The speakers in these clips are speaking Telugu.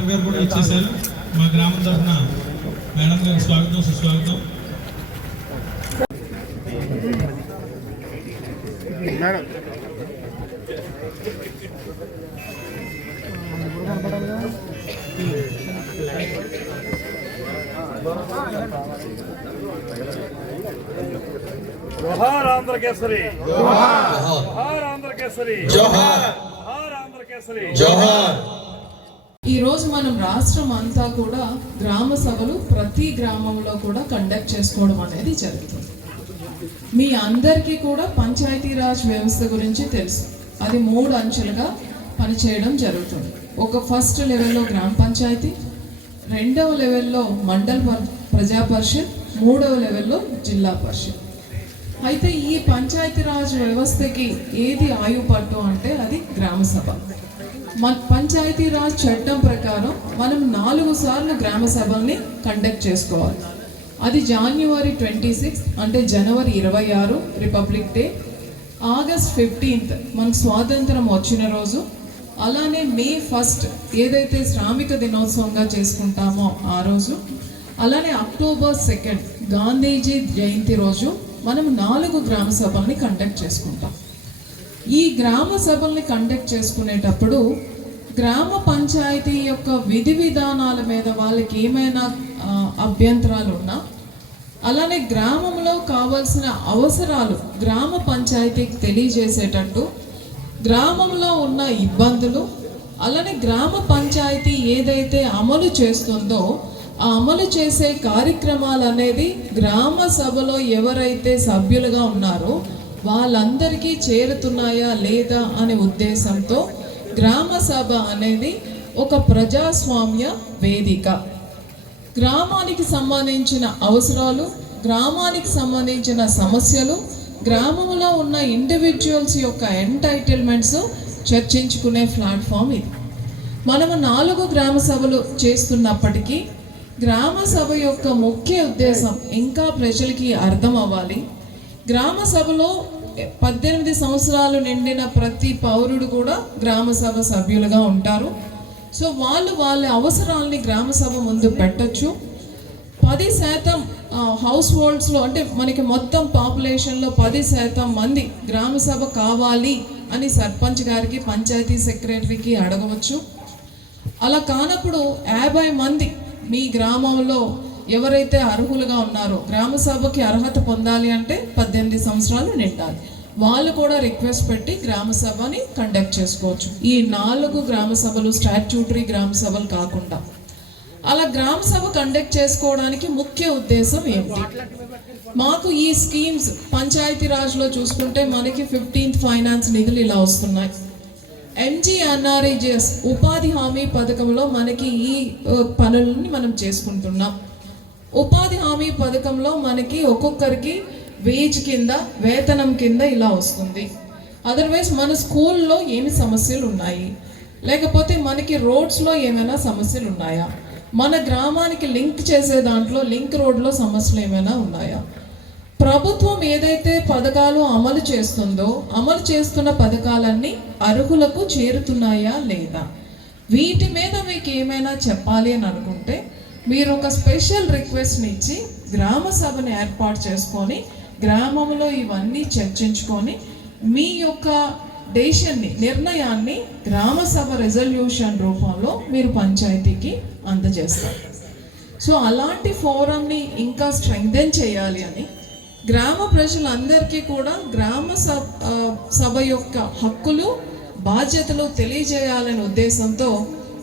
కలెక్టర్ గారు కూడా వచ్చేసారు. మా గ్రామం తరఫున మేడం గారికి స్వాగతం, సుస్వాగతం. జోహార్ ఆంధ్ర కేసరి, జోహార్ ఆంధ్ర కేసరి, జోహార్ ఆంధ్ర కేసరి, జోహార్. ఈ రోజు మనం రాష్ట్రం అంతా కూడా గ్రామ సభలు ప్రతి గ్రామంలో కూడా కండక్ట్ చేసుకోవడం అనేది జరుగుతుంది. మీ అందరికీ కూడా పంచాయతీరాజ్ వ్యవస్థ గురించి తెలుసు. అది 3 అంచెలుగా పనిచేయడం జరుగుతుంది. ఒక ఫస్ట్ లెవెల్లో గ్రామ పంచాయతీ, 2వ లెవెల్లో మండల్ ప్రజా పరిషత్, 3వ లెవెల్లో జిల్లా పరిషత్. అయితే ఈ పంచాయతీరాజ్ వ్యవస్థకి ఏది ఆయుపట్టు అంటే అది గ్రామ సభ. మన పంచాయతీరాజ్ చట్టం ప్రకారం మనం 4 సార్లు గ్రామ సభల్ని కండక్ట్ చేసుకోవాలి. అది January 26 అంటే జనవరి 26 రిపబ్లిక్ డే, August 15 మనకు స్వాతంత్రం వచ్చిన రోజు, అలానే May 1 ఏదైతే శ్రామిక దినోత్సవంగా చేసుకుంటామో ఆ రోజు, అలానే October 2 గాంధీజీ జయంతి రోజు మనం 4 గ్రామ సభల్ని కండక్ట్ చేసుకుంటాం. ఈ గ్రామ సభల్ని కండక్ట్ చేసుకునేటప్పుడు గ్రామ పంచాయతీ యొక్క విధి విధానాల మీద వాళ్ళకి ఏమైనా అభ్యంతరాలు ఉన్నా, అలానే గ్రామంలో కావాల్సిన అవసరాలు గ్రామ పంచాయతీకి తెలియజేసేటట్టు, గ్రామంలో ఉన్న ఇబ్బందులు, అలానే గ్రామ పంచాయతీ ఏదైతే అమలు చేస్తుందో ఆ అమలు చేసే కార్యక్రమాలు అనేది గ్రామ సభలో ఎవరైతే సభ్యులుగా ఉన్నారో వాళ్ళందరికీ చేరుతున్నాయా లేదా అనే ఉద్దేశంతో గ్రామ సభ అనేది ఒక ప్రజాస్వామ్య వేదిక. గ్రామానికి సంబంధించిన అవసరాలు, గ్రామానికి సంబంధించిన సమస్యలు, గ్రామంలో ఉన్న ఇండివిజువల్స్ యొక్క ఎంటైటిల్మెంట్స్ చర్చించుకునే ప్లాట్ఫామ్ ఇది. మనము 4 గ్రామ సభలు చేస్తున్నప్పటికీ గ్రామ సభ యొక్క ముఖ్య ఉద్దేశం ఇంకా ప్రజలకి అర్థం అవ్వాలి. గ్రామ సభలో 18 సంవత్సరాలు నిండిన ప్రతి పౌరుడు కూడా గ్రామ సభ సభ్యులుగా ఉంటారు. సో వాళ్ళు వాళ్ళ అవసరాలని గ్రామ సభ ముందు పెట్టచ్చు. 10% హౌస్ హోల్డ్స్లో అంటే మనకి మొత్తం పాపులేషన్లో 10% మంది గ్రామ సభ కావాలి అని సర్పంచ్ గారికి, పంచాయతీ సెక్రటరీకి అడగవచ్చు. అలా కానప్పుడు 50 మంది మీ గ్రామంలో ఎవరైతే అర్హులుగా ఉన్నారో, గ్రామ సభకి అర్హత పొందాలి అంటే 18 సంవత్సరాలు నిండాలి, వాళ్ళు కూడా రిక్వెస్ట్ పెట్టి గ్రామ సభని కండక్ట్ చేసుకోవచ్చు. ఈ 4 గ్రామ సభలు స్టాట్యూటరీ గ్రామ సభలు కాకుండా అలా గ్రామ సభ కండక్ట్ చేసుకోవడానికి ముఖ్య ఉద్దేశం ఏమిటి? మాకు ఈ స్కీమ్స్ పంచాయతీరాజ్లో చూసుకుంటే మనకి 15th ఫైనాన్స్ నిధులు ఇలా వస్తున్నాయి. MGNREGS ఉపాధి హామీ పథకంలో మనకి ఈ పనులని మనం చేసుకుంటున్నాం. ఉపాధి హామీ పథకంలో మనకి ఒక్కొక్కరికి వేజ్ కింద, వేతనం కింద ఇలా వస్తుంది. అదర్వైజ్ మన స్కూల్లో ఏమి సమస్యలు ఉన్నాయి, లేకపోతే మనకి రోడ్స్లో ఏమైనా సమస్యలు ఉన్నాయా, మన గ్రామానికి లింక్ చేసే దాంట్లో లింక్ రోడ్లో సమస్యలు ఏమైనా ఉన్నాయా, ప్రభుత్వం ఏదైతే పథకాలు అమలు చేస్తుందో అమలు చేస్తున్న పథకాలన్నీ అర్హులకు చేరుతున్నాయా లేదా, వీటి మీద మీకు ఏమైనా చెప్పాలి అని అనుకుంటే మీరు ఒక స్పెషల్ రిక్వెస్ట్ని ఇచ్చి గ్రామ సభను ఏర్పాటు చేసుకొని గ్రామంలో ఇవన్నీ చర్చించుకొని మీ యొక్క నిర్ణయాన్ని గ్రామ సభ రెజల్యూషన్ రూపంలో మీరు పంచాయతీకి అందజేస్తారు. సో అలాంటి ఫోరంని ఇంకా స్ట్రెంగ్థెన్ చేయాలి అని గ్రామ ప్రజలందరికీ కూడా గ్రామ సభ యొక్క హక్కులు, బాధ్యతలు తెలియజేయాలనే ఉద్దేశంతో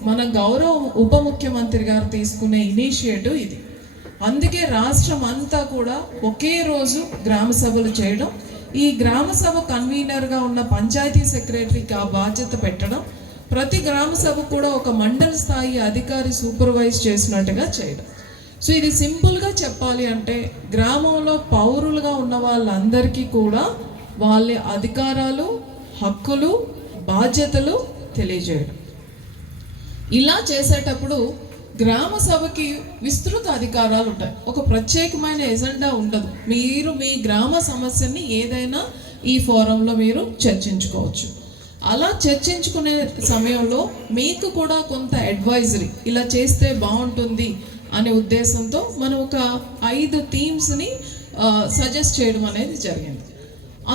మన గౌరవ ఉప ముఖ్యమంత్రి గారు తీసుకునే ఇనిషియేటివ్ ఇది. అందుకే రాష్ట్రం అంతా కూడా ఒకే రోజు గ్రామ సభలు చేయడం, ఈ గ్రామ సభ కన్వీనర్గా ఉన్న పంచాయతీ సెక్రటరీకి ఆ బాధ్యత పెట్టడం, ప్రతి గ్రామ సభ కూడా ఒక మండల స్థాయి అధికారి సూపర్వైజ్ చేసినట్టుగా చేయడం. సో ఇది సింపుల్గా చెప్పాలి అంటే గ్రామంలో పౌరులుగా ఉన్న వాళ్ళందరికీ కూడా వాళ్ళ అధికారాలు, హక్కులు, బాధ్యతలు తెలియజేయడం. ఇలా చేసేటప్పుడు గ్రామ సభకి విస్తృత అధికారాలు ఉంటాయి. ఒక ప్రత్యేకమైన ఎజెండా ఉండదు. మీరు మీ గ్రామ సమస్యని ఏదైనా ఈ ఫోరంలో మీరు చర్చించుకోవచ్చు. అలా చర్చించుకునే సమయంలో మీకు కూడా కొంత అడ్వైజరీ ఇలా చేస్తే బాగుంటుంది అనే ఉద్దేశంతో మనం ఒక 5 థీమ్స్ని సజెస్ట్ చేయడం అనేది జరిగింది.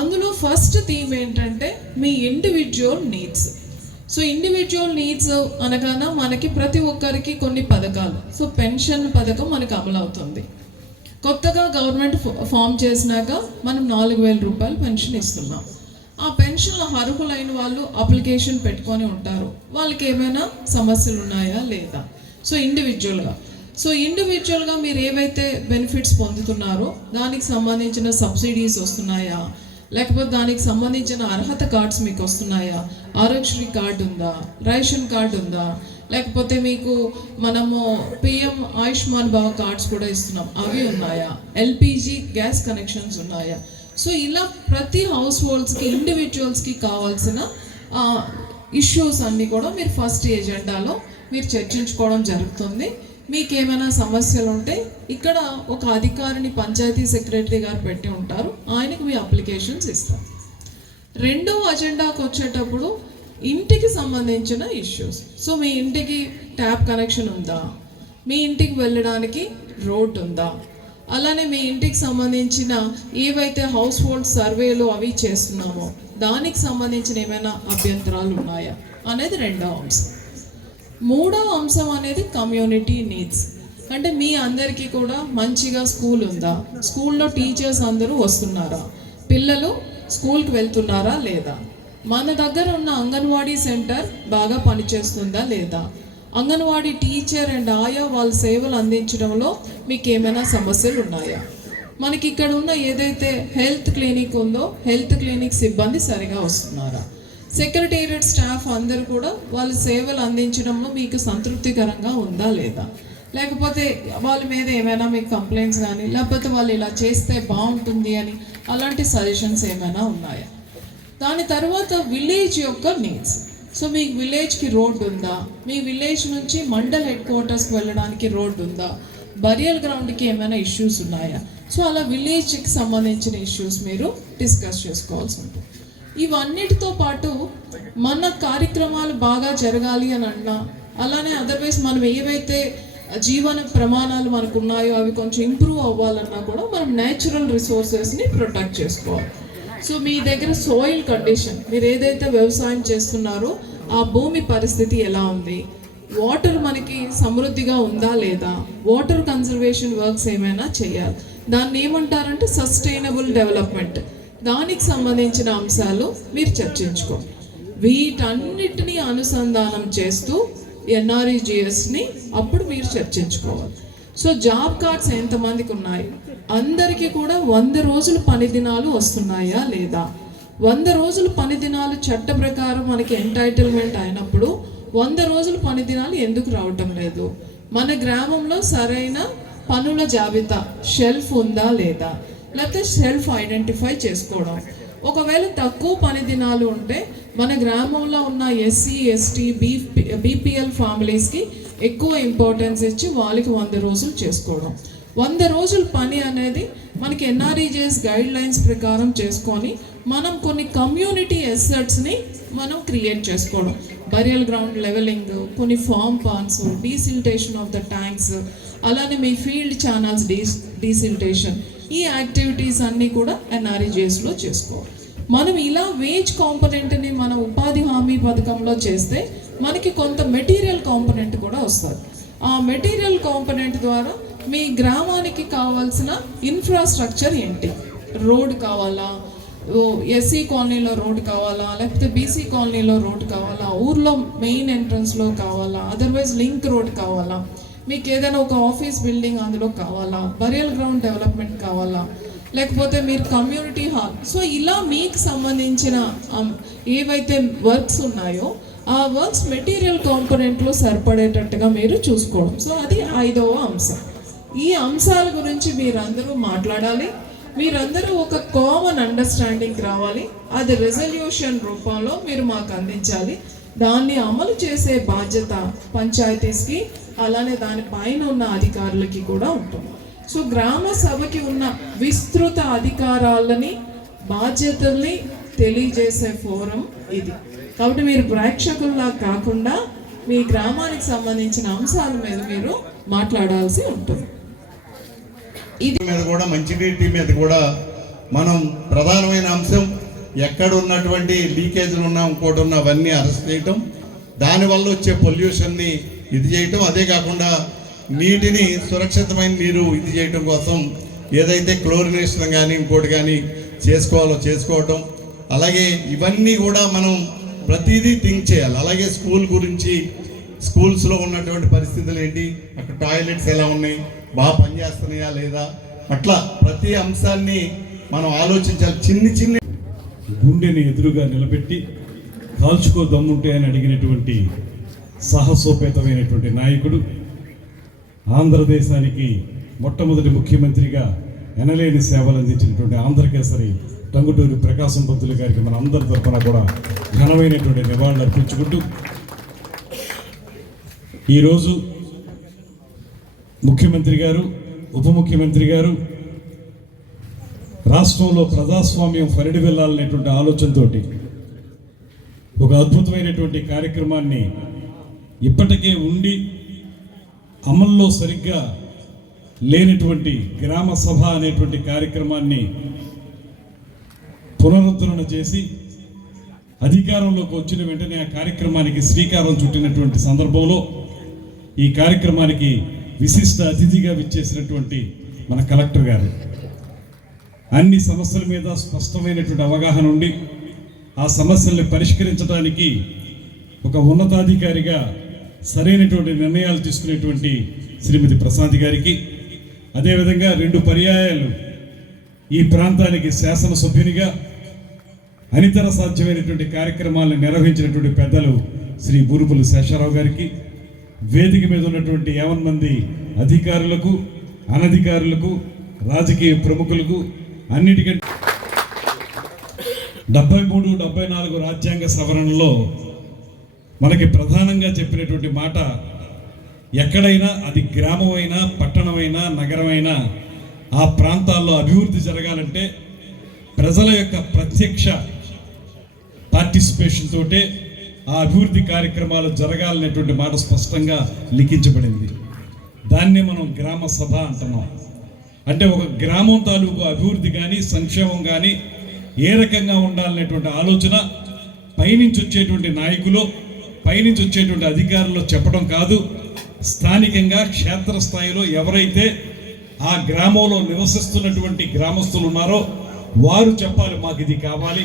అందులో ఫస్ట్ థీమ్ ఏంటంటే మీ individual needs. So individual needs అనగానే మనకి ప్రతి ఒక్కరికి కొన్ని పథకాలు. సో పెన్షన్ పథకం మనకు అమలు అవుతుంది. కొత్తగా గవర్నమెంట్ ఫామ్ చేసినాక మనం 4,000 రూపాయలు పెన్షన్ ఇస్తున్నాం. ఆ పెన్షన్లో అర్హులైన వాళ్ళు అప్లికేషన్ పెట్టుకొని ఉంటారు. వాళ్ళకి ఏమైనా సమస్యలు ఉన్నాయా లేదా? సో ఇండివిజువల్గా మీరు ఏవైతే బెనిఫిట్స్ పొందుతున్నారో దానికి సంబంధించిన సబ్సిడీస్ వస్తున్నాయా, లేకపోతే దానికి సంబంధించిన అర్హత కార్డ్స్ మీకు వస్తున్నాయా, ఆరోగ్యశ్రీ కార్డు ఉందా, రేషన్ కార్డు ఉందా, లేకపోతే మీకు మనము పిఎం ఆయుష్మాన్ భవ కార్డ్స్ కూడా ఇస్తున్నాం, అవి ఉన్నాయా, ఎల్పిజి గ్యాస్ కనెక్షన్స్ ఉన్నాయా? సో ఇలా ప్రతి హౌస్ హోల్డ్స్కి ఇండివిజువల్స్కి కావాల్సిన ఇష్యూస్ అన్నీ కూడా మీరు ఫస్ట్ ఎజెండాలో మీరు చర్చించుకోవడం జరుగుతుంది. మీకు ఏమైనా సమస్యలు ఉంటే ఇక్కడ ఒక అధికారిని పంచాయతీ సెక్రటరీ గారు పెట్టి ఉంటారు, ఆయనకి మీ అప్లికేషన్స్ ఇస్తారు. రెండవ అజెండాకి వచ్చేటప్పుడు ఇంటికి సంబంధించిన ఇష్యూస్. సో మీ ఇంటికి ట్యాప్ కనెక్షన్ ఉందా, మీ ఇంటికి వెళ్ళడానికి రోడ్ ఉందా, అలానే మీ ఇంటికి సంబంధించిన ఏవైతే హౌస్ హోల్డ్ సర్వేలు అవి చేస్తున్నామో దానికి సంబంధించిన ఏమైనా అభ్యంతరాలు ఉన్నాయా అనేది రెండవ అంశం. మూడవ అంశం అనేది కమ్యూనిటీ నీడ్స్. అంటే మీ అందరికీ కూడా మంచిగా స్కూల్ ఉందా, స్కూల్లో టీచర్స్ అందరూ వస్తున్నారా, పిల్లలు స్కూల్కి వెళ్తున్నారా లేదా, మన దగ్గర ఉన్న అంగన్వాడీ సెంటర్ బాగా పనిచేస్తుందా లేదా, అంగన్వాడీ టీచర్ అండ్ ఆయా వాళ్ళ సేవలు అందించడంలో మీకు ఏమైనా సమస్యలు ఉన్నాయా, మనకి ఇక్కడ ఉన్న ఏదైతే హెల్త్ క్లినిక్ ఉందో హెల్త్ క్లినిక్ సిబ్బంది సరిగా వస్తున్నారా, సెక్రటేరియట్ స్టాఫ్ అందరూ కూడా వాళ్ళ సేవలు అందించడంలో మీకు సంతృప్తికరంగా ఉందా లేదా, లేకపోతే వాళ్ళ మీద ఏమైనా మీకు కంప్లైంట్స్ కానీ లేకపోతే వాళ్ళు ఇలా చేస్తే బాగుంటుంది అని అలాంటి సజెషన్స్ ఏమైనా ఉన్నాయా. దాని తర్వాత విలేజ్ యొక్క నీడ్స్. సో మీ విలేజ్కి రోడ్ ఉందా, మీ విలేజ్ నుంచి మండల్ హెడ్ క్వార్టర్స్కి వెళ్ళడానికి రోడ్ ఉందా, బరియల్ గ్రౌండ్కి ఏమైనా ఇష్యూస్ ఉన్నాయా. సో అలా విలేజ్కి సంబంధించిన ఇష్యూస్ మీరు డిస్కస్ చేసుకోవాల్సి ఉంటుంది. ఇవన్నిటితో పాటు మన కార్యక్రమాలు బాగా జరగాలి అని అన్నా, అలానే అదర్వైజ్ మనం ఏవైతే జీవన ప్రమాణాలు మనకు ఉన్నాయో అవి కొంచెం ఇంప్రూవ్ అవ్వాలన్నా కూడా మనం న్యాచురల్ రిసోర్సెస్ని ప్రొటెక్ట్ చేసుకోవాలి. సో మీ దగ్గర సాయిల్ కండిషన్, మీరు ఏదైతే వ్యవసాయం చేస్తున్నారో ఆ భూమి పరిస్థితి ఎలా ఉంది, వాటర్ మనకి సమృద్ధిగా ఉందా లేదా, వాటర్ కన్జర్వేషన్ వర్క్స్ ఏమైనా చేయాలి. దాన్ని ఏమంటారంటే సస్టైనబుల్ డెవలప్మెంట్. దానికి సంబంధించిన అంశాలు మీరు చర్చించుకోండి. వీటన్నిటినీ అనుసంధానం చేస్తూ ఎన్ఆర్ఈజిఎస్ని అప్పుడు మీరు చర్చించుకోవాలి. సో జాబ్ కార్డ్స్ ఎంతమందికి ఉన్నాయి, అందరికీ కూడా 100 రోజులు పని దినాలు వస్తున్నాయా లేదా, 100 రోజులు పని దినాలు చట్ట ప్రకారం మనకి ఎంటైటిల్మెంట్ అయినప్పుడు 100 రోజులు పని దినాలు ఎందుకు రావటం లేదు, మన గ్రామంలో సరైన పనుల జాబితా షెల్ఫ్ ఉందా లేదా, లేకపోతే షెల్ఫ్ ఐడెంటిఫై చేసుకోవడం. ఒకవేళ తక్కువ పని దినాలు ఉంటే మన గ్రామంలో ఉన్న ఎస్సీ ఎస్టీ బీపీఎల్ ఫ్యామిలీస్కి ఎక్కువ ఇంపార్టెన్స్ ఇచ్చి వాళ్ళకి 100 రోజులు చేసుకోవడం. 100 రోజుల పని అనేది మనకి ఎన్ఆర్ఈజిఎస్ గైడ్ లైన్స్ ప్రకారం చేసుకొని మనం కొన్ని కమ్యూనిటీ ఎసెట్స్ని మనం క్రియేట్ చేసుకోవడం. బరియల్ గ్రౌండ్ లెవెలింగ్, కొన్ని farm ponds, desiltation of the tanks, అలానే మీ ఫీల్డ్ ఛానల్స్ డీసిల్టేషన్, ఈ యాక్టివిటీస్ అన్నీ కూడా ఎన్ఆర్ఈజిఎస్లో చేసుకోవాలి. మనం ఇలా వేజ్ కాంపొనెంట్ని మన ఉపాధి హామీ పథకంలో చేస్తే మనకి కొంత మెటీరియల్ కాంపొనెంట్ కూడా వస్తుంది. ఆ మెటీరియల్ కాంపొనెంట్ ద్వారా మీ గ్రామానికి కావాల్సిన ఇన్ఫ్రాస్ట్రక్చర్ ఏంటి, రోడ్ కావాలా, ఎస్సీ కాలనీలో రోడ్ కావాలా, లేకపోతే బీసీ కాలనీలో రోడ్ కావాలా, ఊర్లో మెయిన్ ఎంట్రన్స్లో కావాలా, అదర్వైజ్ లింక్ రోడ్ కావాలా, మీకు ఏదైనా ఒక ఆఫీస్ బిల్డింగ్ అందులో కావాలా, బరియల్ గ్రౌండ్ డెవలప్మెంట్ కావాలా, లేకపోతే మీరు కమ్యూనిటీ హాల్. సో ఇలా మీకు సంబంధించిన ఏవైతే వర్క్స్ ఉన్నాయో ఆ వర్క్స్ మెటీరియల్ కాంపొనెంట్లో సరిపడేటట్టుగా మీరు చూసుకోవడం. సో అది 5వ అంశం. ఈ అంశాల గురించి మీరందరూ మాట్లాడాలి, మీరందరూ ఒక కామన్ అండర్స్టాండింగ్ రావాలి. అది రెజల్యూషన్ రూపంలో మీరు మాకు అందించాలి. దాన్ని అమలు చేసే బాధ్యత పంచాయతీస్కి, అలానే దానిపైన ఉన్న అధికారులకి కూడా ఉంటుంది. సో గ్రామ సభకి ఉన్న విస్తృత అధికారాలని, బాధ్యతల్ని తెలియజేసే ఫోరం ఇది. కాబట్టి మీరు ప్రేక్షకుల్లా కాకుండా మీ గ్రామానికి సంబంధించిన అంశాల మీద మీరు మాట్లాడాల్సి ఉంటుంది. మీద కూడా మంచినీటి మీద కూడా మనం ప్రధానమైన అంశం ఎక్కడ ఉన్నటువంటి లీకేజీలు ఉన్నా ఇంకోటి ఉన్న అవన్నీ అరెస్ట్ చేయటం, దానివల్ల వచ్చే పొల్యూషన్ని ఇది చేయటం, అదే కాకుండా నీటిని సురక్షితమైన నీరు ఇది చేయటం కోసం ఏదైతే క్లోరినేషన్ కానీ ఇంకోటి కానీ చేసుకోవాలో చేసుకోవటం, అలాగే ఇవన్నీ కూడా మనం ప్రతిదీ థింక్ చేయాలి. అలాగే స్కూల్ గురించి, స్కూల్స్లో ఉన్నటువంటి పరిస్థితులు ఏంటి, అక్కడ టాయిలెట్స్ ఎలా ఉన్నాయి, బాగా పనిచేస్తున్నాయా లేదా, అట్లా ప్రతి అంశాన్ని మనం ఆలోచించాలి. చిన్న గుండెని ఎదురుగా నిలబెట్టి కాల్చుకో దమ్ముంటే అని అడిగినటువంటి సాహసోపేతమైనటువంటి నాయకుడు, ఆంధ్రదేశానికి మొట్టమొదటి ముఖ్యమంత్రిగా ఎనలేని సేవలు అందించినటువంటి ఆంధ్రకేసరి టంగుటూరి ప్రకాశం పంతులు గారికి మన అందరి తరఫున కూడా ఘనమైనటువంటి నివాళులు అర్పించుకుంటూ, ఈరోజు ముఖ్యమంత్రి గారు, ఉప ముఖ్యమంత్రి గారు రాష్ట్రంలో ప్రజాస్వామ్యం ఫరిడి వెళ్ళాలనేటువంటి ఆలోచనతోటి ఒక అద్భుతమైనటువంటి కార్యక్రమాన్ని ఇప్పటికే ఉండి అమల్లో సరిగ్గా లేనటువంటి గ్రామ సభ అనేటువంటి కార్యక్రమాన్ని పునరుద్ధరణ చేసి అధికారంలోకి వచ్చిన వెంటనే ఆ కార్యక్రమానికి శ్రీకారం చుట్టినటువంటి సందర్భంలో ఈ కార్యక్రమానికి విశిష్ట అతిథిగా విచ్చేసినటువంటి మన కలెక్టర్ గారు అన్ని సమస్యల మీద స్పష్టమైనటువంటి అవగాహన ఉండి ఆ సమస్యల్ని పరిష్కరించడానికి ఒక ఉన్నతాధికారిగా సరైనటువంటి నిర్ణయాలు తీసుకునేటువంటి శ్రీమతి ప్రసాద్ గారికి, అదేవిధంగా 2 పర్యాయాలు ఈ ప్రాంతానికి శాసనసభ్యునిగా అనితర సాధ్యమైనటువంటి కార్యక్రమాలను నిర్వహించినటువంటి పెద్దలు శ్రీ బూరుపుల శేషారావు గారికి, వేదిక మీద ఉన్నటువంటి 50 మంది అధికారులకు, అనధికారులకు, రాజకీయ ప్రముఖులకు, అన్నిటికంటే 73, 74 రాజ్యాంగ సవరణలో మనకి ప్రధానంగా చెప్పినటువంటి మాట, ఎక్కడైనా అది గ్రామమైనా, పట్టణమైనా, నగరమైనా ఆ ప్రాంతాల్లో అభివృద్ధి జరగాలంటే ప్రజల యొక్క ప్రత్యక్ష పార్టిసిపేషన్ తోటే ఆ అభివృద్ధి కార్యక్రమాలు జరగాలనేటువంటి మాట స్పష్టంగా లిఖించబడింది. దాన్నే మనం గ్రామ సభ అంటున్నాం. అంటే ఒక గ్రామం తాలూకు అభివృద్ధి కానీ, సంక్షేమం కానీ ఏ రకంగా ఉండాలనేటువంటి ఆలోచన పైనుంచి వచ్చేటువంటి నాయకులు, పైనుంచి వచ్చేటువంటి అధికారులు చెప్పడం కాదు, స్థానికంగా క్షేత్రస్థాయిలో ఎవరైతే ఆ గ్రామంలో నివసిస్తున్నటువంటి గ్రామస్తులు ఉన్నారో వారు చెప్పాలి, మాకు ఇది కావాలి,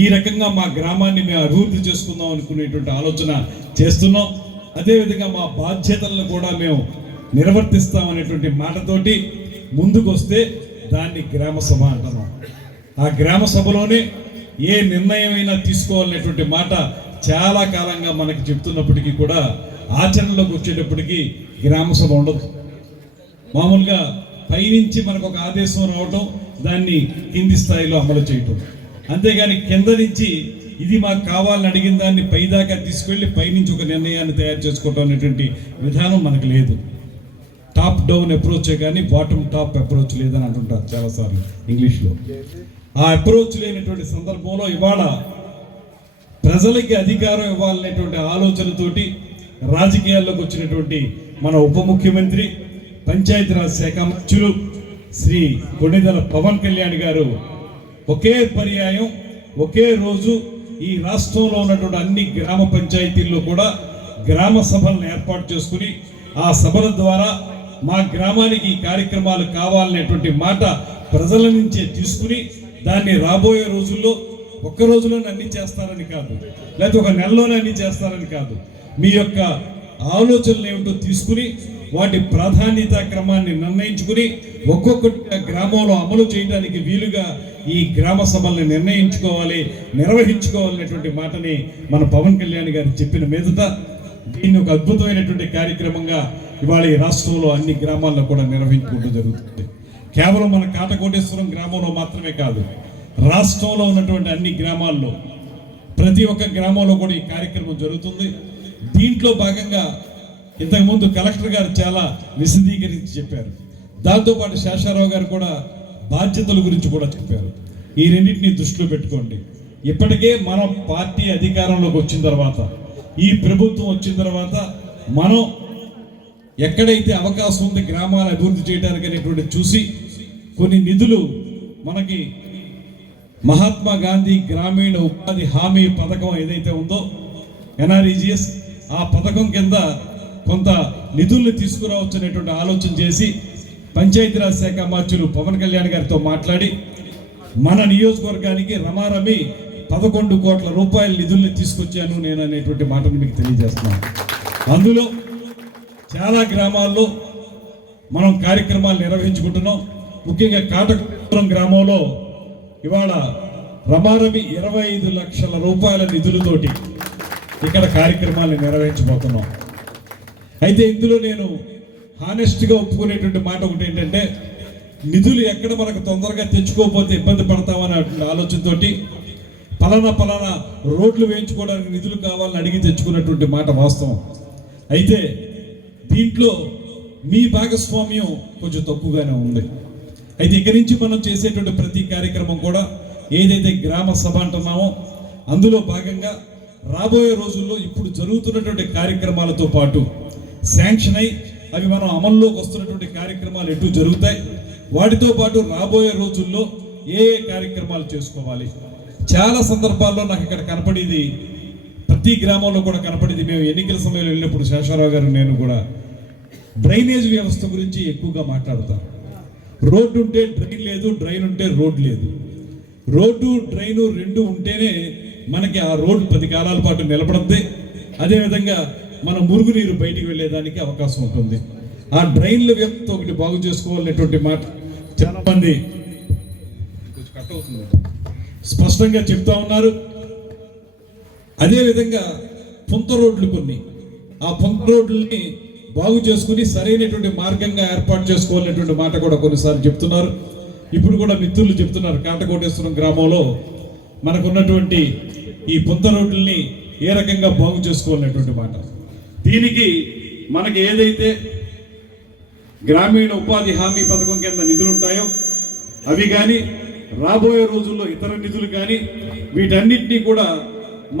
ఈ రకంగా మా గ్రామాన్ని మేము అభివృద్ధి చేసుకుందాం అనుకునేటువంటి ఆలోచన చేస్తున్నాం. అదేవిధంగా మా బాధ్యతలను కూడా మేము నిర్వర్తిస్తామనేటువంటి మాటతోటి ముందుకు వస్తే దాన్ని గ్రామ సభ అంటున్నాం. ఆ గ్రామ సభలోనే ఏ నిర్ణయమైనా తీసుకోవాలనేటువంటి మాట చాలా కాలంగా మనకి చెప్తున్నప్పటికీ కూడా ఆచరణలోకి వచ్చేటప్పటికి గ్రామ సభ ఉండదు. మామూలుగా పైనుంచి మనకు ఒక ఆదేశం రావటం, దాన్ని కింది స్థాయిలో అమలు చేయటం, అంతేగాని కింద నుంచి ఇది మాకు కావాలని అడిగిన దాన్ని పైదాకా తీసుకెళ్ళి పైనుంచి ఒక నిర్ణయాన్ని తయారు చేసుకోవటం అనేటువంటి విధానం మనకు లేదు. టాప్ డౌన్ అప్రోచే కానీ బాటమ్ టాప్ అప్రోచ్ లేదని అంటుంటారు చాలాసార్లు ఇంగ్లీష్లో. ఆ అప్రోచ్ లేనటువంటి సందర్భంలో ఇవాళ ప్రజలకి అధికారం ఇవ్వాలనేటువంటి ఆలోచనతోటి రాజకీయాల్లోకి వచ్చినటువంటి మన ఉప ముఖ్యమంత్రి, పంచాయతీరాజ్ శాఖ మంత్రులు శ్రీ కొణిదెల పవన్ కళ్యాణ్ గారు ఒకే పర్యాయం, ఒకే రోజు ఈ రాష్ట్రంలో ఉన్నటువంటి అన్ని గ్రామ పంచాయతీల్లో కూడా గ్రామ సభలను ఏర్పాటు చేసుకుని ఆ సభల ద్వారా మా గ్రామానికి ఈ కార్యక్రమాలు కావాలనేటువంటి మాట ప్రజల నుంచే తీసుకుని దాన్ని రాబోయే రోజుల్లో ఒక్క రోజులోనే అన్ని చేస్తారని కాదు, లేకపోతే ఒక నెలలోనే అన్ని చేస్తారని కాదు, మీ యొక్క ఆలోచనలు ఏమిటో తీసుకుని వాటి ప్రాధాన్యత క్రమాన్ని నిర్ణయించుకుని ఒక్కొక్క గ్రామంలో అమలు చేయడానికి వీలుగా ఈ గ్రామ సభల్ని నిర్ణయించుకోవాలి, నిర్వహించుకోవాలనేటువంటి మాటని మన పవన్ కళ్యాణ్ గారు చెప్పిన మీదట దీన్ని ఒక అద్భుతమైనటువంటి కార్యక్రమంగా ఇవాళ ఈ రాష్ట్రంలో అన్ని గ్రామాల్లో కూడా నిర్వహించుకుంటూ జరుగుతుంది. కేవలం మన కాటకోటేశ్వరం గ్రామంలో మాత్రమే కాదు, రాష్ట్రంలో ఉన్నటువంటి అన్ని గ్రామాల్లో ప్రతి ఒక్క గ్రామంలో కూడా ఈ కార్యక్రమం జరుగుతుంది. దీంట్లో భాగంగా ఇంతకుముందు కలెక్టర్ గారు చాలా విశదీకరించి చెప్పారు. దాంతోపాటు శేషారావు గారు కూడా బాధ్యతల గురించి కూడా చెప్పారు. ఈ రెండింటిని దృష్టిలో పెట్టుకోండి. ఇప్పటికే మన పార్టీ అధికారంలోకి వచ్చిన తర్వాత, ఈ ప్రభుత్వం వచ్చిన తర్వాత మనం ఎక్కడైతే అవకాశం ఉంది గ్రామాల అభివృద్ధి చేయడానికి అనేటువంటి చూసి కొన్ని నిధులు మనకి మహాత్మా గాంధీ గ్రామీణ ఉపాధి హామీ పథకం ఏదైతే ఉందో ఎన్ఆర్ఈజిఎస్, ఆ పథకం కింద కొంత నిధుల్ని తీసుకురావచ్చు అనేటువంటి ఆలోచన చేసి పంచాయతీరాజ్ శాఖ మంత్రులు పవన్ కళ్యాణ్ గారితో మాట్లాడి మన నియోజకవర్గానికి రమారమి 11 కోట్ల రూపాయల నిధుల్ని తీసుకొచ్చాను నేను అనేటువంటి మాటను మీకు తెలియజేస్తున్నాను. అందులో చాలా గ్రామాల్లో మనం కార్యక్రమాలు నిర్వహించుకుంటున్నాం. ముఖ్యంగా కాటకురం గ్రామంలో ఇవాళ రమారమి 25 లక్షల రూపాయల నిధులతోటి ఇక్కడ కార్యక్రమాలను నిర్వహించబోతున్నాం. అయితే ఇందులో నేను హానెస్ట్గా ఒప్పుకునేటువంటి మాట ఒకటి ఏంటంటే, నిధులు ఎక్కడ మనకు తొందరగా తెచ్చుకోకపోతే ఇబ్బంది పడతామనే ఆలోచనతోటి పలానా రోడ్లు వేయించుకోవడానికి నిధులు కావాలని అడిగి తెచ్చుకున్నటువంటి మాట వాస్తవం. అయితే దీంట్లో మీ భాగస్వామ్యం కొంచెం తక్కువగానే ఉంది. అయితే ఇక్కడి నుంచి మనం చేసేటువంటి ప్రతి కార్యక్రమం కూడా ఏదైతే గ్రామ సభ అంటున్నామో అందులో భాగంగా రాబోయే రోజుల్లో ఇప్పుడు జరుగుతున్నటువంటి కార్యక్రమాలతో పాటు శాంక్షన్ అయి అవి మనం అమల్లోకి వస్తున్నటువంటి కార్యక్రమాలు ఎటు జరుగుతాయి, వాటితో పాటు రాబోయే రోజుల్లో ఏ కార్యక్రమాలు చేసుకోవాలి. చాలా సందర్భాల్లో నాకు ఇక్కడ కనపడేది, ప్రతి గ్రామంలో కూడా కనపడేది, మేము ఎన్నికల సమయంలో వెళ్ళినప్పుడు శేషారావు గారు నేను కూడా డ్రైనేజ్ వ్యవస్థ గురించి ఎక్కువగా మాట్లాడతాం. రోడ్డు ఉంటే డ్రైన్ లేదు, డ్రైన్ ఉంటే రోడ్ లేదు. రోడ్డు డ్రైను రెండు ఉంటేనే మనకి ఆ రోడ్డు 10 కాలాల పాటు నిలబడద్ది. అదేవిధంగా మన మురుగునీరు బయటికి వెళ్ళేదానికి అవకాశం ఉంటుంది. ఆ డ్రైన్ల వ్యవస్థ ఒకటి బాగు చేసుకోవాలనేటువంటి మాట చాలా మంది స్పష్టంగా చెప్తా ఉన్నారు. అదేవిధంగా పుంత రోడ్లు కొన్ని, ఆ పుంత రోడ్లని బాగు చేసుకుని సరైనటువంటి మార్గంగా ఏర్పాటు చేసుకోవాలనేటువంటి మాట కూడా కొన్నిసార్లు చెప్తున్నారు. ఇప్పుడు కూడా మిత్రులు చెప్తున్నారు, కాటకోటేశ్వరం గ్రామంలో మనకున్నటువంటి ఈ పుంత రోడ్లని ఏ రకంగా బాగు చేసుకోవాలనేటువంటి మాట. దీనికి మనకి ఏదైతే గ్రామీణ ఉపాధి హామీ పథకం కింద నిధులు ఉంటాయో అవి కానీ, రాబోయే రోజుల్లో ఇతర నిధులు కానీ, వీటన్నిటినీ కూడా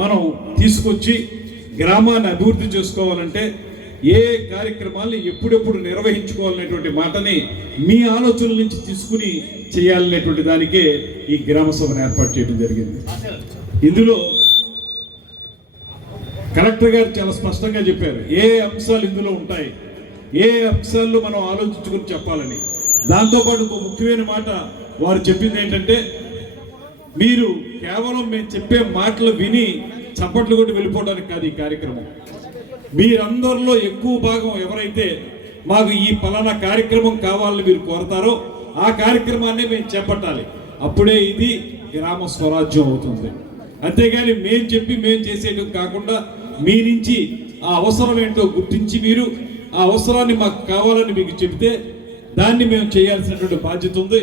మనం తీసుకొచ్చి గ్రామాన్ని అభివృద్ధి చేసుకోవాలంటే ఏ కార్యక్రమాల్ని ఎప్పుడెప్పుడు నిర్వహించుకోవాలనేటువంటి మాటని మీ ఆలోచనల నుంచి తీసుకుని చేయాలనేటువంటి దానికే ఈ గ్రామ సభను ఏర్పాటు చేయడం జరిగింది. ఇందులో కలెక్టర్ గారు చాలా స్పష్టంగా చెప్పారు ఏ అంశాలు ఇందులో ఉంటాయి, ఏ అంశాల్లో మనం ఆలోచించుకుని చెప్పాలని. దాంతోపాటు ఒక ముఖ్యమైన మాట వారు చెప్పింది ఏంటంటే, మీరు కేవలం మేము చెప్పే మాటలు విని చప్పట్లు కొట్టి వెళ్ళిపోవడానికి కాదు ఈ కార్యక్రమం. మీరందరిలో ఎక్కువ భాగం ఎవరైతే మాకు ఈ పలానా కార్యక్రమం కావాలని మీరు కోరతారో ఆ కార్యక్రమాన్ని మేము చేపట్టాలి. అప్పుడే ఇది గ్రామ స్వరాజ్యం అవుతుంది. అంతేగాని మేము చెప్పి మేము చేసేయడం కాకుండా మీ నుంచి ఆ అవసరం ఏంటో గుర్తించి మీరు ఆ అవసరాన్ని మాకు కావాలని మీకు చెబితే దాన్ని మేము చేయాల్సినటువంటి బాధ్యత ఉంది.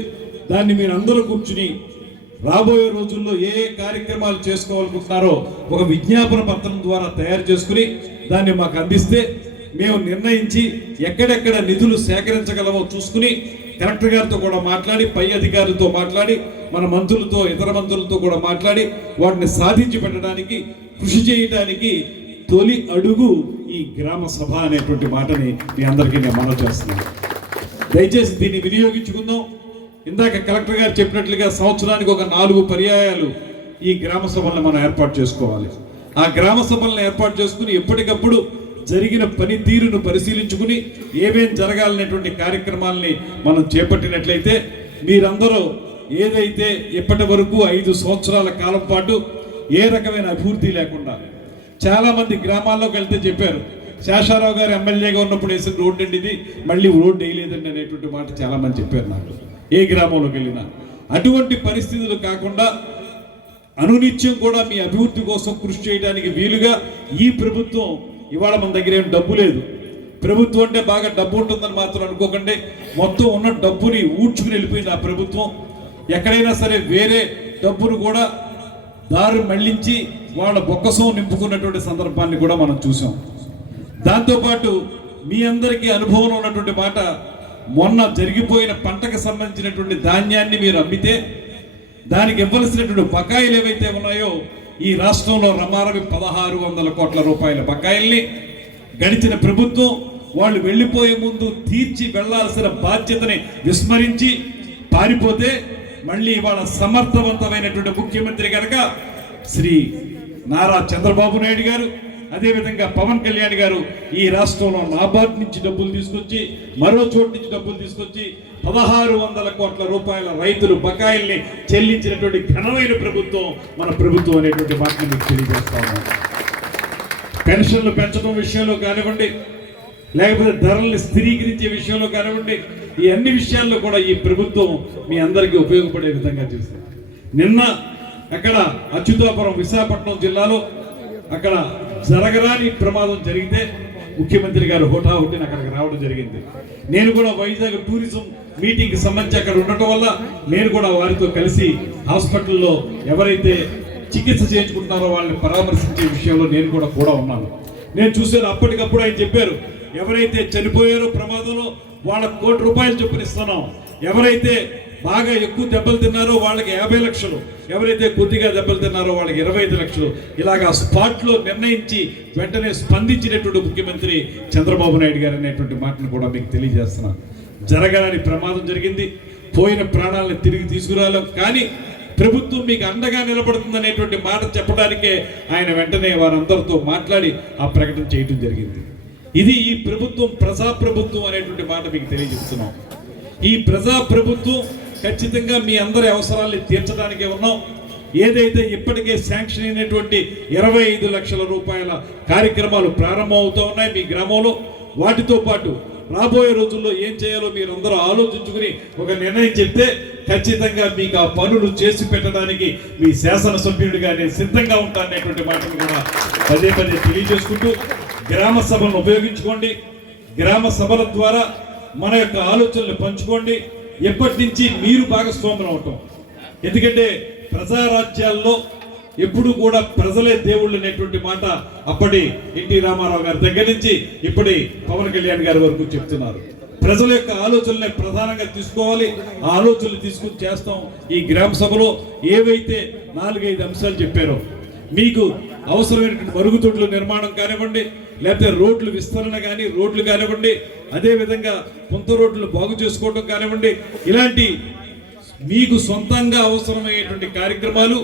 దాన్ని మీరు అందరూ కూర్చుని రాబోయే రోజుల్లో ఏ కార్యక్రమాలు చేసుకోవాలనుకుంటున్నారో ఒక విజ్ఞాపన పత్రం ద్వారా తయారు చేసుకుని దాన్ని మాకు అందిస్తే మేము నిర్ణయించి ఎక్కడెక్కడ నిధులు సేకరించగలమో చూసుకుని కలెక్టర్ గారితో కూడా మాట్లాడి, పై అధికారులతో మాట్లాడి, మన మంత్రులతో ఇతర మంత్రులతో కూడా మాట్లాడి వాటిని సాధించి పెట్టడానికి కృషి చేయడానికి తొలి అడుగు ఈ గ్రామ సభ అనేటువంటి మాటని మీ అందరికీ నేను మనవి చేస్తున్నాను. దయచేసి దీన్ని వినియోగించుకుందాం. ఇందాక కలెక్టర్ గారు చెప్పినట్లుగా సంవత్సరానికి ఒక 4 పర్యాయాలు ఈ గ్రామ సభలను మనం ఏర్పాటు చేసుకోవాలి. ఆ గ్రామ సభలను ఏర్పాటు చేసుకుని ఎప్పటికప్పుడు జరిగిన పనితీరును పరిశీలించుకుని ఏమేం జరగాలనేటువంటి కార్యక్రమాలని మనం చేపట్టినట్లయితే మీరందరూ ఏదైతే ఇప్పటి వరకు 5 సంవత్సరాల కాలం పాటు ఏ రకమైన అభివృద్ధి లేకుండా, చాలా మంది గ్రామాల్లోకి వెళ్తే చెప్పారు, శేషారావు గారు ఎమ్మెల్యేగా ఉన్నప్పుడు వేసిన రోడ్డు అండి ఇది, మళ్ళీ రోడ్డు వేయలేదండి అనేటువంటి మాట చాలా మంది చెప్పారు నాకు, ఏ గ్రామంలోకి వెళ్ళినా. అటువంటి పరిస్థితులు కాకుండా అనునిత్యం కూడా మీ అభివృద్ధి కోసం కృషి చేయడానికి వీలుగా ఈ ప్రభుత్వం, ఇవాళ మన దగ్గర ఏం డబ్బు లేదు, ప్రభుత్వం అంటే బాగా డబ్బు ఉంటుందని మాత్రం అనుకోకండి. మొత్తం ఉన్న డబ్బుని ఊడ్చుకుని వెళ్ళిపోయింది ఆ ప్రభుత్వం. ఎక్కడైనా సరే వేరే డబ్బును కూడా దారి మళ్లించి వాళ్ళ బొక్కసం నింపుకున్నటువంటి సందర్భాన్ని కూడా మనం చూసాం. దాంతోపాటు మీ అందరికీ అనుభవంలో ఉన్నటువంటి మాట, మొన్న జరిగిపోయిన పంటకు సంబంధించినటువంటి ధాన్యాన్ని మీరు అమ్మితే దానికి ఇవ్వాల్సినటువంటి బకాయిలు ఏవైతే ఉన్నాయో ఈ రాష్ట్రంలో రమారవి 1600 కోట్ల రూపాయల బకాయిల్ని గడిచిన ప్రభుత్వం వాళ్ళు వెళ్ళిపోయే ముందు తీర్చి వెళ్లాల్సిన బాధ్యతని విస్మరించి పారిపోతే మళ్ళీ ఇవాళ సమర్థవంతమైనటువంటి ముఖ్యమంత్రి కనుక శ్రీ నారా చంద్రబాబు నాయుడు గారు, అదేవిధంగా పవన్ కళ్యాణ్ గారు ఈ రాష్ట్రంలో నాబార్డ్ నుంచి డబ్బులు తీసుకొచ్చి మరో చోటు నుంచి డబ్బులు తీసుకొచ్చి 1600 కోట్ల రూపాయల రైతులు బకాయిల్ని చెల్లించినటువంటి ఘనమైన ప్రభుత్వం మన ప్రభుత్వం అనేటువంటి మాటను మీకు తెలియజేస్తా ఉన్నాను. పెన్షన్లు పెంచడం విషయంలో కానివ్వండి, లేకపోతే ధరల్ని స్థిరీకరించే విషయంలో కానివ్వండి, ఈ అన్ని విషయాల్లో కూడా ఈ ప్రభుత్వం మీ అందరికీ ఉపయోగపడే విధంగా చేస్తుంది. నిన్న అక్కడ అచ్యుతాపురం విశాఖపట్నం జిల్లాలో అక్కడ జరగరాని ప్రమాదం జరిగితే ముఖ్యమంత్రి గారు హోటాహుటిని అక్కడికి రావడం జరిగింది. నేను కూడా వైజాగ్ టూరిజం మీటింగ్కి సంబంధించి అక్కడ ఉండటం వల్ల నేను కూడా వారితో కలిసి హాస్పిటల్లో ఎవరైతే చికిత్స చేయించుకుంటున్నారో వాళ్ళని పరామర్శించే విషయంలో నేను కూడా ఉన్నాను. నేను చూసాను, అప్పటికప్పుడు ఆయన చెప్పారు, ఎవరైతే చనిపోయారో ప్రమాదంలో వాళ్ళకి ₹1 కోటి చొప్పున ఇస్తున్నాం, ఎవరైతే బాగా ఎక్కువ దెబ్బలు తిన్నారో వాళ్ళకి 50 లక్షలు, ఎవరైతే కొద్దిగా దెబ్బలు తిన్నారో వాళ్ళకి 25 లక్షలు, ఇలాగా స్పాట్లో నిర్ణయించి వెంటనే స్పందించినటువంటి ముఖ్యమంత్రి చంద్రబాబు నాయుడు గారు అనేటువంటి మాటను కూడా మీకు తెలియజేస్తున్నాను. జరగని ప్రమాదం జరిగింది, పోయిన ప్రాణాలను తిరిగి తీసుకురాలేం, కానీ ప్రభుత్వం మీకు అండగా నిలబడుతుందనేటువంటి మాట చెప్పడానికే ఆయన వెంటనే వారందరితో మాట్లాడి ఆ ప్రకటన చేయడం జరిగింది. ఇది ఈ ప్రభుత్వం ప్రజాప్రభుత్వం అనేటువంటి మాట మీకు తెలియజేస్తున్నాం. ఈ ప్రజాప్రభుత్వం ఖచ్చితంగా మీ అందరి అవసరాల్ని తీర్చడానికే ఉన్నాం. ఏదైతే ఇప్పటికే శాంక్షన్ అయినటువంటి 25 లక్షల రూపాయల కార్యక్రమాలు ప్రారంభం అవుతూ ఉన్నాయి మీ గ్రామంలో, వాటితో పాటు రాబోయే రోజుల్లో ఏం చేయాలో మీరు అందరూ ఆలోచించుకుని ఒక నిర్ణయం చెప్తే ఖచ్చితంగా మీకు ఆ పనులు చేసి పెట్టడానికి మీ శాసనసభ్యుడిగా నేను సిద్ధంగా ఉంటాననేటువంటి మాటను కూడా పదే తెలియజేసుకుంటూ, గ్రామ సభలను ఉపయోగించుకోండి. గ్రామ సభల ద్వారా మన యొక్క ఆలోచనలు పంచుకోండి. ఎప్పటి నుంచి మీరు భాగస్వాములు అవటం, ఎందుకంటే ప్రజారాజ్యాల్లో ఎప్పుడు కూడా ప్రజలే దేవుళ్ళు అనేటువంటి మాట అప్పటి ఎన్టీ రామారావు గారి దగ్గర నుంచి ఇప్పటి పవన్ కళ్యాణ్ గారి వరకు చెప్తున్నారు. ప్రజల యొక్క ఆలోచనలే ప్రధానంగా తీసుకోవాలి. ఆ ఆలోచనలు తీసుకుని చేస్తాం. ఈ గ్రామ సభలో ఏవైతే 4-5 అంశాలు చెప్పారో, మీకు అవసరమైనటువంటి మరుగుదొడ్ల నిర్మాణం కానివ్వండి, లేకపోతే రోడ్లు విస్తరణ కానీ రోడ్లు కానివ్వండి, అదేవిధంగా కొంత రోడ్లు బాగు చేసుకోవడం కానివ్వండి, ఇలాంటి మీకు సొంతంగా అవసరమయ్యేటువంటి కార్యక్రమాలు,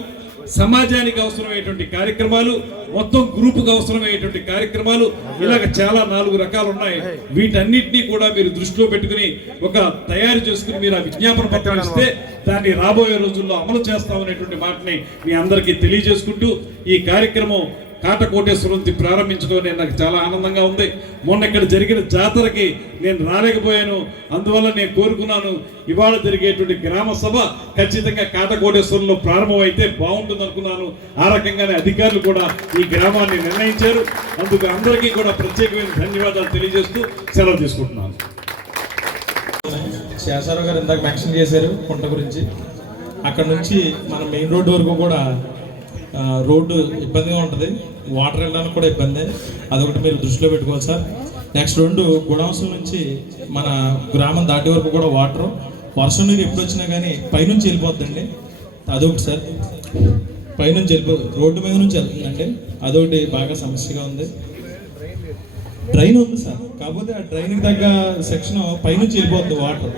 సమాజానికి అవసరమయ్యేటువంటి కార్యక్రమాలు, మొత్తం గ్రూపుకు అవసరమయ్యేటువంటి కార్యక్రమాలు, ఇలాగ చాలా 4 రకాలు ఉన్నాయి. వీటన్నిటినీ కూడా మీరు దృష్టిలో పెట్టుకుని ఒక తయారు చేసుకుని మీరు ఆ విజ్ఞాపన పత్రం ఇస్తే దాన్ని రాబోయే రోజుల్లో అమలు చేస్తామనేటువంటి మాటని మీ అందరికీ తెలియజేసుకుంటూ ఈ కార్యక్రమం కాటకోటేశ్వరంతి ప్రారంభించడం నాకు చాలా ఆనందంగా ఉంది. మొన్న ఇక్కడ జరిగిన జాతరకి నేను రాలేకపోయాను, అందువల్ల నేను కోరుకున్నాను ఇవాళ జరిగేటువంటి గ్రామ సభ ఖచ్చితంగా కాటకోటేశ్వరంలో ప్రారంభమైతే బాగుంటుంది అనుకున్నాను. ఆ రకంగానే అధికారులు కూడా ఈ గ్రామాన్ని నిర్ణయించారు. అందుకు అందరికీ కూడా ప్రత్యేకమైన ధన్యవాదాలు తెలియజేస్తూ సెలవు తీసుకుంటున్నాను. శేషారావు గారు ఇందాక మెన్షన్ చేశారు కుంట గురించి. అక్కడ నుంచి మన మెయిన్ రోడ్డు వరకు కూడా రోడ్డు ఇబ్బందిగా ఉంటుంది, వాటర్ వెళ్ళడానికి కూడా ఇబ్బంది. అదొకటి మీరు దృష్టిలో పెట్టుకోవాలి సార్. నెక్స్ట్ 2 గుడాంసుల నుంచి మన గ్రామం దాటి వరకు కూడా వాటర్, వర్షం నీరు ఎప్పుడు వచ్చినా కానీ పైనుంచి వెళ్ళిపోద్దండి. అదొకటి సార్, పైనుంచి రోడ్డు మీద నుంచి వెళ్తుందండి. అదొకటి బాగా సమస్యగా ఉంది. డ్రైన్ ఉంది సార్, కాకపోతే ఆ డ్రైన్కి తగ్గ సెక్షన్ పైనుంచి వెళ్ళిపోద్ది వాటర్.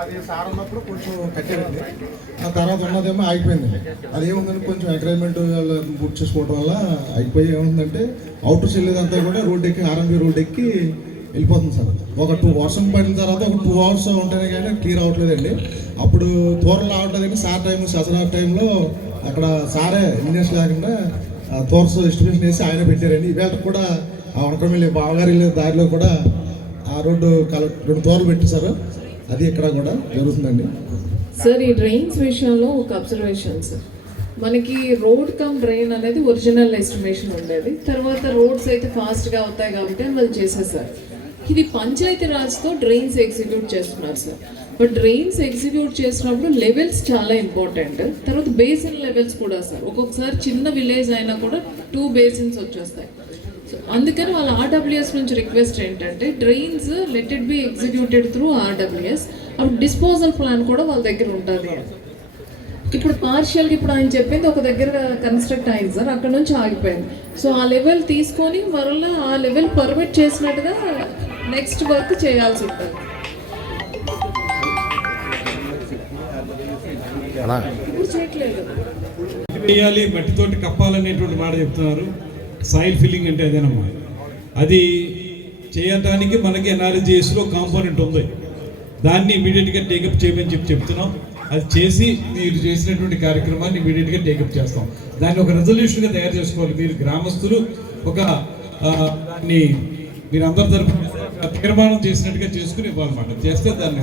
అది సార్ ఉన్నప్పుడు కొంచెం కట్టారండి, ఆ తర్వాత ఉన్నదేమో ఆగిపోయింది. అదేముందని కొంచెం అగ్రిమెంట్ బుక్ చేసుకోవడం వల్ల అయిపోయి ఏముందంటే అవుటర్ చెల్లేదంతా కూడా రోడ్ ఎక్కి ఆర్ఎంబి రోడ్ ఎక్కి వెళ్ళిపోతుంది సార్. ఒక 2 వర్షం పడిన తర్వాత ఒక 2 అవర్స్ ఉంటేనే కానీ క్లియర్ అవ్వట్లేదండి. అప్పుడు తోరలు రావట్లేదండి. సార్ టైం ససరాఫ్ టైంలో అక్కడ సారే ఇంజనీర్స్ లేకుండా తోర్స్ ఎస్టిమేషన్ వేసి ఆయన పెట్టారండి. ఈవేళ కూడా ఆ వనకం వెళ్ళి బావగారు వెళ్ళే దారిలో కూడా ఆ రోడ్డు 2 తోరలు పెట్టేశారు. అది ఇక్కడ కూడా జరుగుతుందండి సార్. ఈ డ్రైన్స్ విషయంలో ఒక అబ్జర్వేషన్ సార్, మనకి రోడ్ కమ్ డ్రైన్ అనేది ఒరిజినల్ ఎస్టిమేషన్ ఉండేది. తర్వాత రోడ్స్ అయితే ఫాస్ట్గా అవుతాయి కాబట్టి వాళ్ళు చేసేసారు. ఇది పంచాయతీ రాజ్తో డ్రైన్స్ ఎగ్జిక్యూట్ చేస్తున్నారు సార్. బట్ డ్రైన్స్ ఎగ్జిక్యూట్ చేసినప్పుడు లెవెల్స్ చాలా ఇంపార్టెంట్. తర్వాత బేసిన్ లెవెల్స్ కూడా సార్. ఒక్కొక్కసారి చిన్న విలేజ్ అయినా కూడా 2 బేసిన్స్ వచ్చేస్తాయి. సో అందుకని వాళ్ళ ఆర్డబ్ల్యూఎస్ నుంచి రిక్వెస్ట్ ఏంటంటే drains let it be executed through RWS, అప్పుడు డిస్పోజల్ ప్లాన్ కూడా వాళ్ళ దగ్గర ఉంటుంది. ఇప్పుడు పార్షియల్గా ఇప్పుడు ఆయన చెప్పింది ఒక దగ్గర కన్స్ట్రక్ట్ అయింది సార్, అక్కడ నుంచి ఆగిపోయింది. సో ఆ లెవెల్ తీసుకొని మరలా ఆ లెవెల్ పర్మిట్ చేసినట్టుగా నెక్స్ట్ వర్క్ చేయాల్సి ఉంటుంది. ఇప్పుడు చేయట్లేదు. వేయాలి, మట్టితోటి కప్పాలనేటువంటి మాట చెప్తున్నారు. సాయిల్ ఫిల్లింగ్ అంటే అదేనమ్మా. అది చేయటానికి మనకి ఎన్ఆర్జిఎస్లో కాంపోనెంట్ ఉంది, దాన్ని ఇమీడియట్గా టేకప్ చేయమని చెప్తున్నాం. అది చేసి మీరు చేసినటువంటి కార్యక్రమాన్ని ఇమీడియట్గా టేకప్ చేస్తాం. దాన్ని ఒక రెజల్యూషన్గా తయారు చేసుకోవాలి. మీరు గ్రామస్తులు ఒక దాన్ని మీరు అందరి తరఫున తీర్మానం చేసినట్టుగా చేసుకుని ఇవ్వాలన్నమాట. చేస్తే దాన్ని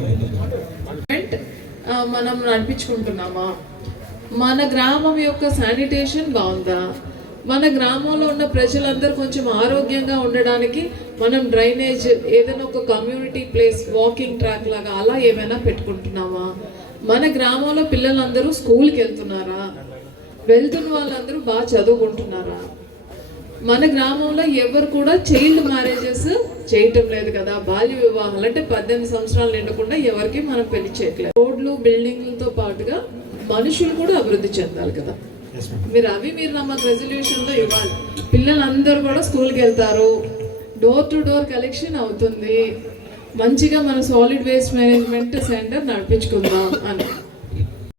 మనం నడిపించుకుంటున్నామా, మన గ్రామం యొక్క శానిటేషన్ బాగుందా, మన గ్రామంలో ఉన్న ప్రజలందరూ కొంచెం ఆరోగ్యంగా ఉండడానికి మనం డ్రైనేజ్ ఏదైనా ఒక కమ్యూనిటీ ప్లేస్ వాకింగ్ ట్రాక్ లాగా అలా ఏమైనా పెట్టుకుంటున్నామా, మన గ్రామంలో పిల్లలందరూ స్కూల్కి వెళ్తున్నారా, వెళ్తున్న వాళ్ళందరూ బాగా చదువుకుంటున్నారా, మన గ్రామంలో ఎవరు కూడా చైల్డ్ మ్యారేజెస్ చేయటం లేదు కదా, బాల్య వివాహాలు అంటే 18 సంవత్సరాలు నిండకుండా ఎవరికి మనం పెళ్లి చేయట్లేదు. రోడ్లు బిల్డింగ్లతో పాటుగా మనుషులు కూడా అభివృద్ధి చెందాలి కదా. మీరు మాకు రెజల్యూషన్లో ఇవ్వాలి. పిల్లలందరూ కూడా స్కూల్కి వెళ్తారు, డోర్ టు డోర్ కలెక్షన్ అవుతుంది, మంచిగా మన సాలిడ్ వేస్ట్ మేనేజ్మెంట్ సెంటర్ నడిపించుకుందాం అని.